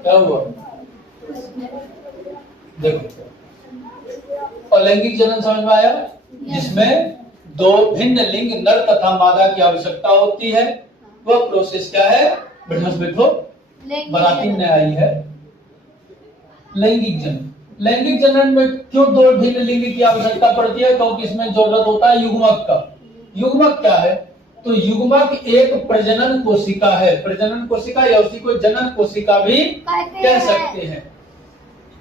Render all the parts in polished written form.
क्या हुआ? देखो, अलैंगिक जनन समझ में आया, जिसमें दो भिन्न लिंग नर तथा मादा की आवश्यकता होती है। वह प्रोसेस क्या है? बैठो, बनाती में आई है लैंगिक जनन। लैंगिक जनन में क्यों दो भिन्न लिंग की आवश्यकता पड़ती है? क्योंकि इसमें जरूरत होता है युग्मक का। युग्मक क्या है? तो युग्मक एक प्रजनन कोशिका है। प्रजनन कोशिका या उसी को जनन कोशिका भी कह सकते हैं।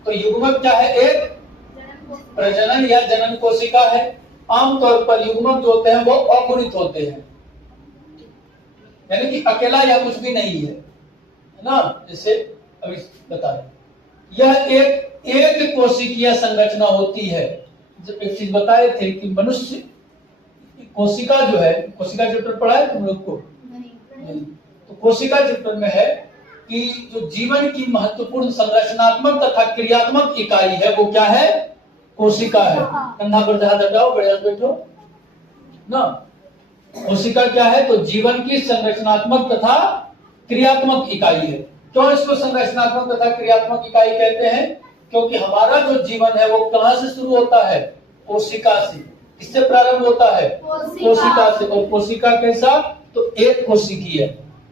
तो युग्मक क्या है? एक प्रजनन या जनन कोशिका है। आमतौर पर युग्मक जो होते हैं वो अगुणित होते हैं, यानी कि अकेला या कुछ भी नहीं है ना। जैसे अभी बता रहे, यह एक कोशिकीय संरचना होती है। जब एक चीज बताए थे कि मनुष्य कोशिका जो है, कोशिका चैप्टर पढ़ा है तुम लोग को? नहीं। तो कोशिका चैप्टर में है कि जो जीवन की महत्वपूर्ण संरचनात्मक तथा क्रियात्मक इकाई है वो क्या है? कोशिका है। कंधा पर जहां हटाओ, बढ़िया बैठो ना। कोशिका क्या है? तो जीवन की संरचनात्मक तथा क्रियात्मक इकाई है। क्यों इसको संरचनात्मक तथा क्रियात्मक इकाई कहते हैं? क्योंकि हमारा जो जीवन है वो कहां से शुरू होता है? कोशिका से। किससे प्रारंभ होता है? कोशिका से। और कोशिका कैसा? तो एक कोशिकीय है।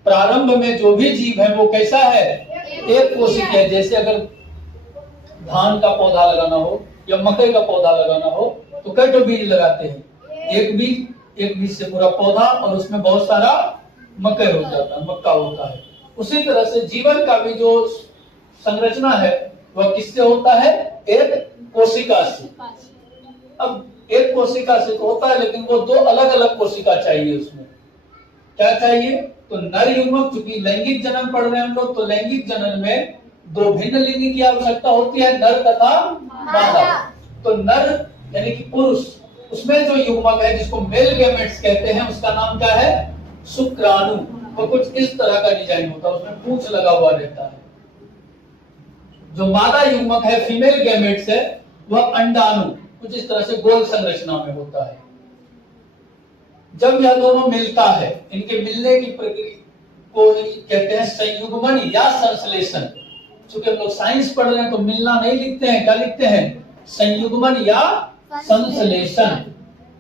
प्रारंभ में जो भी जीव है वो कैसा है? एक कोशिकीय है। जैसे अगर धान का पौधा लगाना हो या मकई का पौधा लगाना हो तो कई तो बीज लगाते हैं? एक बीज से पूरा पौधा, और उसमें बहुत सारा मकई हो जाता है, मक्का होता है। उसी तरह से जीवन का भी जो संरचना है वह किससे होता है? एक कोशिका से। अब एक कोशिका से तो होता है, लेकिन वो दो अलग अलग कोशिका चाहिए। उसमें क्या चाहिए? तो नर युग्मक, चूंकि लैंगिक जनन पढ़ रहे हैं हम लोग, तो लैंगिक जनन में दो भिन्न लिंग की आवश्यकता होती है, नर तथा मादा। तो नर यानी कि पुरुष, उसमें जो युग्मक है जिसको मेल गैमेट्स कहते हैं, उसका नाम क्या है? शुक्राणु। तो कुछ इस तरह का डिजाइन होता है, उसमें पूंछ लगा हुआ रहता है। जो मादा युग्मक है, फीमेल गैमेट्स है, वह अंडाणु, कुछ इस तरह से गोल संरचना में होता है। जब यह दोनों मिलता है, इनके मिलने की प्रक्रिया को कहते हैं संयुग्मन या संश्लेषण। चूंकि हम लोग साइंस पढ़ रहे हैं तो मिलना नहीं लिखते हैं, क्या लिखते हैं? संयुग्मन या संश्लेषण।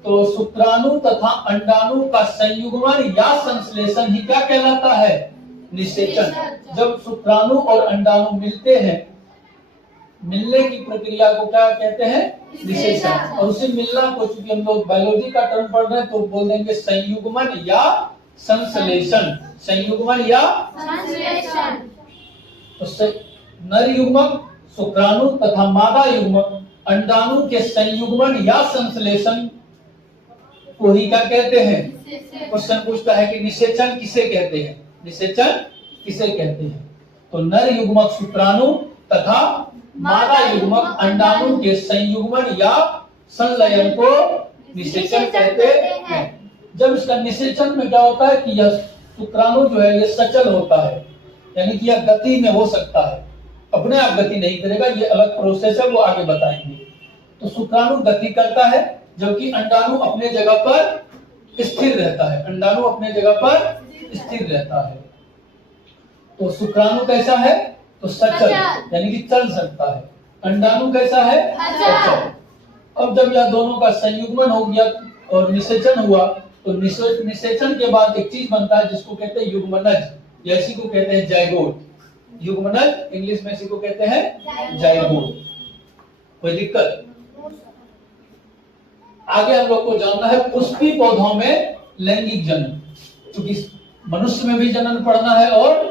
तो शुक्राणु तथा अंडाणु का संयुग्मन या संश्लेषण ही क्या कहलाता है? निषेचन। जब शुक्राणु और अंडाणु मिलते हैं, मिलने की प्रक्रिया को क्या कहते हैं? निषेचन। और उसे मिलना को, चूंकि हम लोग बायोलॉजी का टर्म पढ़ रहे हैं तो बोल देंगे संयुग्मन या संश्लेषण। संयुग्मन या संश्लेषण। तो नर युग्मक शुक्राणु तथा मादा युग्मक अंडाणु के संयुग्मन या संश्लेषण को ही क्या कहते हैं? क्वेश्चन पूछता है कि निषेचन किसे कहते हैं? निषेचन किसे कहते हैं? तो नर युग्मक शुक्राणु तथा मादा युग्मक अंडाणु के संयुग्मन या संलयन को निषेचन कहते हैं। जब इसका निषेचन में क्या होता है कि यह शुक्राणु जो है ये सचल होता है, यानी कि यह गति में हो सकता है, अपने आप गति नहीं करेगा, ये अलग प्रोसेस है, वो आगे बताएंगे। तो शुक्राणु गति करता है, जबकि अंडाणु अपने जगह पर स्थिर रहता है। अंडाणु अपने जगह पर स्थिर रहता है। तो शुक्राणु कैसा है? तो सचल, यानी कि चल सकता है। अंडाणु कैसा है? सचल। अब जब यह दोनों का संयुग्मन हो गया और निषेचन हुआ, तो निषेचन के बाद एक चीज बनता है जिसको कहते हैं युग्मनज, या इसी को कहते हैं जाइगोट। युग्मनज इंग्लिश में इसी को कहते हैं जाइगोट। कोई दिक्कत? आगे हम लोग को जानना है पुष्पी पौधों में लैंगिक जनन। क्योंकि मनुष्य में भी जनन पढ़ना है और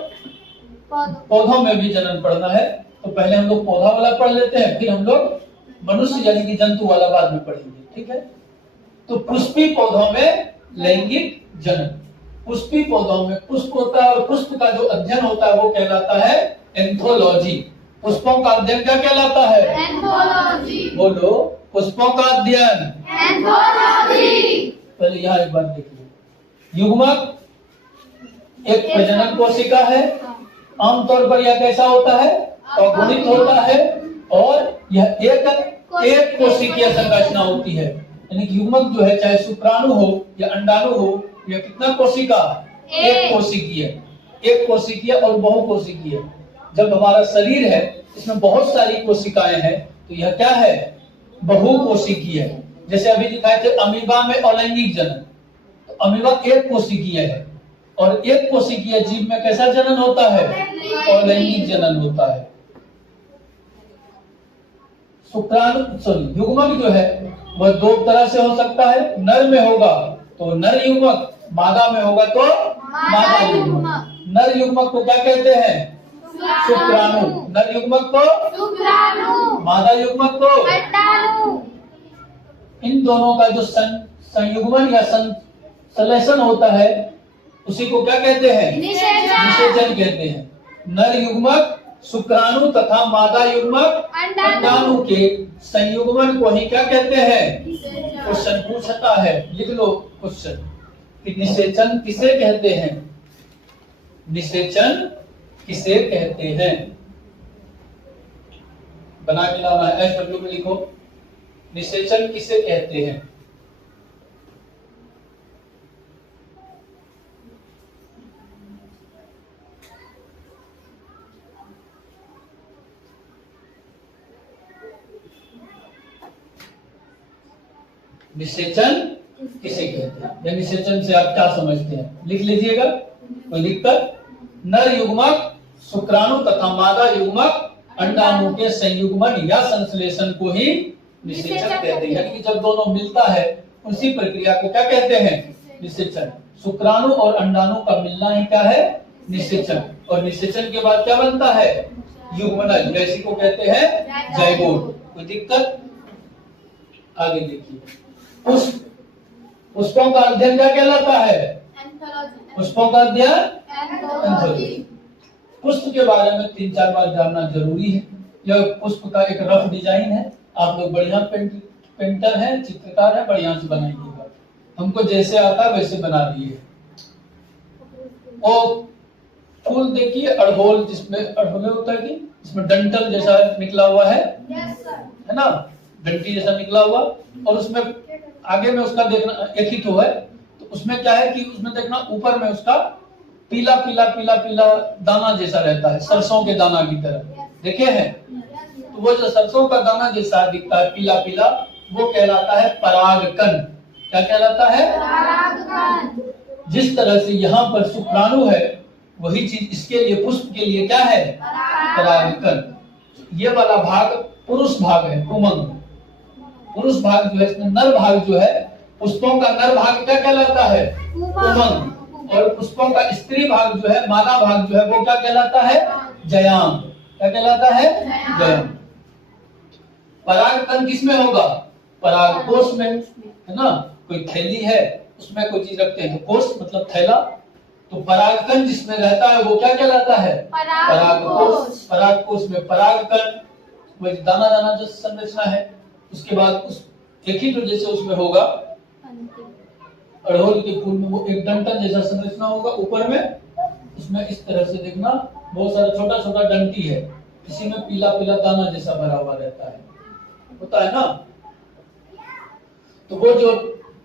पौधों में भी जनन पढ़ना है, तो पहले हम लोग पौधा वाला पढ़ लेते हैं, फिर हम लोग मनुष्य यानी कि जंतु वाला बाद में पढ़ेंगे। ठीक है? तो पुष्पी पौधों में लैंगिक जनन। पुष्पी पौधों में पुष्प होता है और पुष्प का जो अध्ययन होता है वो कहलाता है एंथोलॉजी। पुष्पों का अध्ययन क्या कहलाता है? एंथोलॉजी। बोलो, पुष्पों का अध्ययन एंथोलॉजी। पहले यहाँ एक बात देखिए, युग्मक एक प्रजनन कोशिका है। आमतौर पर यह कैसा होता है? अगुणित होता है, और यह एक कोशिकीय संरचना होती है। यानी कि युग्मक जो है, चाहे शुक्राणु हो या अंडाणु हो, यह कितना कोशिका? एक कोशिकीय। एक कोशिकीय और बहुकोशिकीय। जब हमारा शरीर है इसमें बहुत सारी कोशिकाएं हैं तो यह क्या है? बहुकोशिकीय। जैसे अभी दिखाए थे अमीबा में अलैंगिक जनन, तो अमीबा एक कोशिकीय है और एक कोशिकीय जीव में कैसा जनन होता है? अलैंगिक जनन होता है। शुक्राणु युग्मक जो है वह दो तरह से हो सकता है। नर में होगा तो नर युग्मक, मादा में होगा तो मादा युग्मक। नर युग्मक को क्या कहते हैं? शुक्राणु। नर युग्मक को शुक्राणु, मादा युग्मक को अंडाणु। इन दोनों का जो संयुग्मन या संश्लेषण होता है उसी को क्या कहते हैं? निषेचन कहते हैं। नर युग्मक शुक्राणु तथा मादा युग्मक अंडाणु के संयुग्मन को ही क्या कहते हैं? क्वेश्चन पूछता है, लिख लो क्वेश्चन कि निषेचन किसे कहते हैं? निषेचन किसे कहते हैं? बना के लाना है, SW में लिखो। निषेचन किसे कहते हैं? निषेचन किसे कहते हैं या निषेचन से आप क्या समझते हैं? लिख लीजिएगा, कोई दिक्कत? नर युग्मक शुक्राणु तथा मादा युग्मक अंडाणु के संयुग्मन या संश्लेषण को ही निषेचन कहते हैं। यानी कि जब दोनों मिलता है उसी प्रक्रिया को क्या कहते हैं? निषेचन। शुक्राणु और अंडाणु का मिलना ही क्या है? निषेचन। और निषेचन के बाद क्या बनता है? युग्मनज, इसी को कहते हैं जाइगोट। कोई दिक्कत? आगे देखिए, पुष्प। पुष्पों का अध्ययन क्या कहलाता है? पुष्पों का अध्ययन। पुष्प के बारे में 3-4 बार जानना जरूरी है। यह पुष्प का एक रफ डिजाइन है। आप लोग बढ़िया पेंटर हैं, चित्रकार हैं, बढ़िया से बनाइएगा। हमको जैसे आता है वैसे बना दिए। और फूल देखिए, अड़होल, जिसमें अड़होले होता है कि इसमें डंठल जैसा निकला हुआ है, है ना, डंटी जैसा निकला हुआ, और उसमें आगे में उसका देखना एक ही तो है, तो उसमें क्या है कि उसमें देखना ऊपर में उसका पीला पीला पीला पीला दाना जैसा रहता है, सरसों के दाना की तरह देखे हैं। तो वो जो सरसों का दाना जैसा दिखता है पीला पीला, वो कहलाता है परागकण। क्या कहलाता है? परागकण। जिस तरह से यहाँ पर शुक्राणु है, वही चीज इसके लिए, पुष्प के लिए क्या है? परागकण। ये वाला भाग पुरुष भाग है, पुमंग। पुरुष भाग जो है, इसमें नर भाग जो है, पुष्पों का नर भाग क्या कहलाता है? पुमंग। और पुष्पों का स्त्री भाग जो है, मादा भाग जो है, वो क्या कहलाता है? जयाम। क्या कहलाता है? जयाम। परागकण किसमें होगा? परागकोश में, है ना। कोई थैली है, उसमें कोई चीज रखते हैं तो कोश मतलब थैला, तो परागकण जिसमें रहता है वो क्या कहलाता है? परागकोश। परागकोश में परागकण, वही दाना दाना जो संरचना है। उसके बाद उस एक ही तो जैसे उसमें होगा अड़हुल के फूल में वो एक डंठल जैसा संरचना होगा ऊपर में, उसमें इस तरह से देखना बहुत सारा छोटा छोटा डंटी है, इसी में पीला पीला दाना जैसा भरा हुआ रहता है, होता है ना। तो वो जो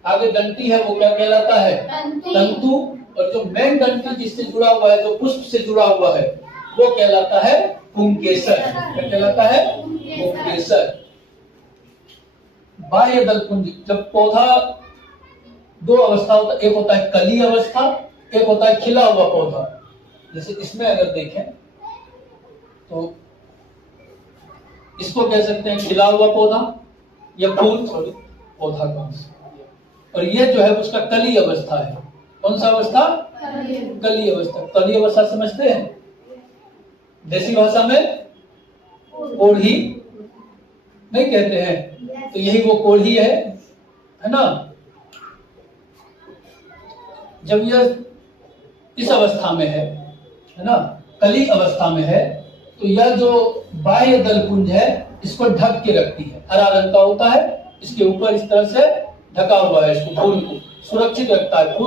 आगे डंटी है वो क्या कहलाता है? तंतु। और जो मेन डंटी जिससे जुड़ा हुआ है, जो पुष्प से जुड़ा हुआ है, वो कहलाता है पुंकेसर। क्या कहलाता है? पुंकेसर। बाह्य दलपुंज। जब पौधा दो अवस्था होता है, एक होता है कली अवस्था, एक होता है खिला हुआ पौधा। जैसे इसमें अगर देखें तो इसको कह सकते हैं खिला हुआ पौधा या फूल, सॉरी पौधा कौन सा, और ये जो है उसका कली अवस्था है। कौन सा अवस्था? कली अवस्था। कली अवस्था समझते हैं? देसी भाषा में कोढ़ी नहीं कहते हैं, तो यही वो कोढ़ी है ना। जब यह इस अवस्था में है ना, कली अवस्था में है, तो यह जो बाह्य दलपुंज है इसको ढक के रखती है। हरा रंग का होता है, इसके ऊपर इस तरह से ढका हुआ है, इसको फूल को सुरक्षित रखता है।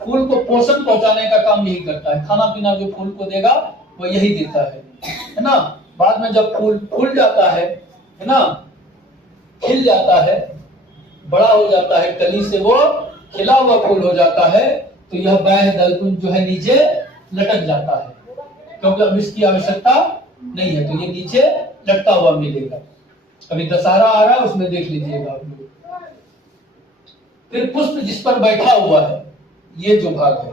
फूल को पोषण पहुंचाने का काम यही करता है। खाना पीना जो फूल को देगा वो यही देता है ना। बाद में जब फूल फूल जाता है ना, खिल जाता है, बड़ा हो जाता है, कली से वो खिला हुआ फूल हो जाता है, तो यह बाह्य दलकुंज जो है नीचे लटक जाता है, क्योंकि अब इसकी आवश्यकता नहीं है, तो ये नीचे लटका हुआ मिलेगा। अभी दशहरा आ रहा है, उसमें देख लीजिएगा आप लोग। फिर पुष्प जिस पर बैठा हुआ है, ये जो भाग है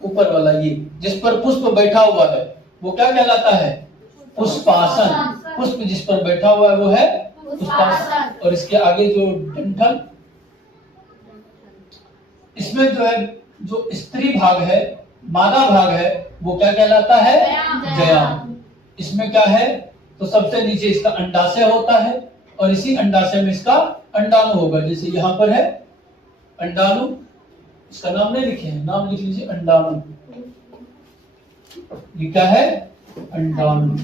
ऊपर वाला, ये जिस पर पुष्प बैठा हुआ है वो क्या कहलाता है? पुष्पासन। पुष्प जिस पर बैठा हुआ है वो है पुष्पासन। और इसके आगे जो डंठल, इसमें जो है जो स्त्री भाग है, मादा भाग है, वो क्या कहलाता है? जयाम। इसमें क्या है? तो सबसे नीचे इसका अंडाशय होता है और इसी अंडाशय में इसका अंडाणु होगा। जैसे यहाँ पर है अंडाणु, इसका नाम नहीं लिखे हैं, नाम लिख लीजिए अंडाणु। ये क्या है? अंडाणु।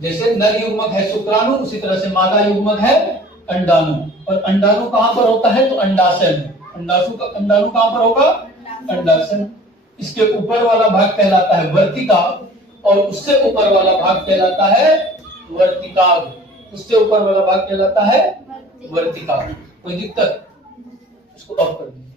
जैसे नर युग्मक है शुक्राणु, उसी तरह से मादा युग्मक है अंडाणु। और अंडाणु कहां पर होता है? तो अंडाशय में। अंडाणु कहां पर होगा? अंडाशय। इसके ऊपर वाला भाग कहलाता है वर्तिका और उससे ऊपर वाला भाग कहलाता है वर्तिकाग्र। उससे ऊपर वाला भाग कहलाता है वर्तिकाग्र। कोई दिक्कत? इसको ऑफ कर दीजिए।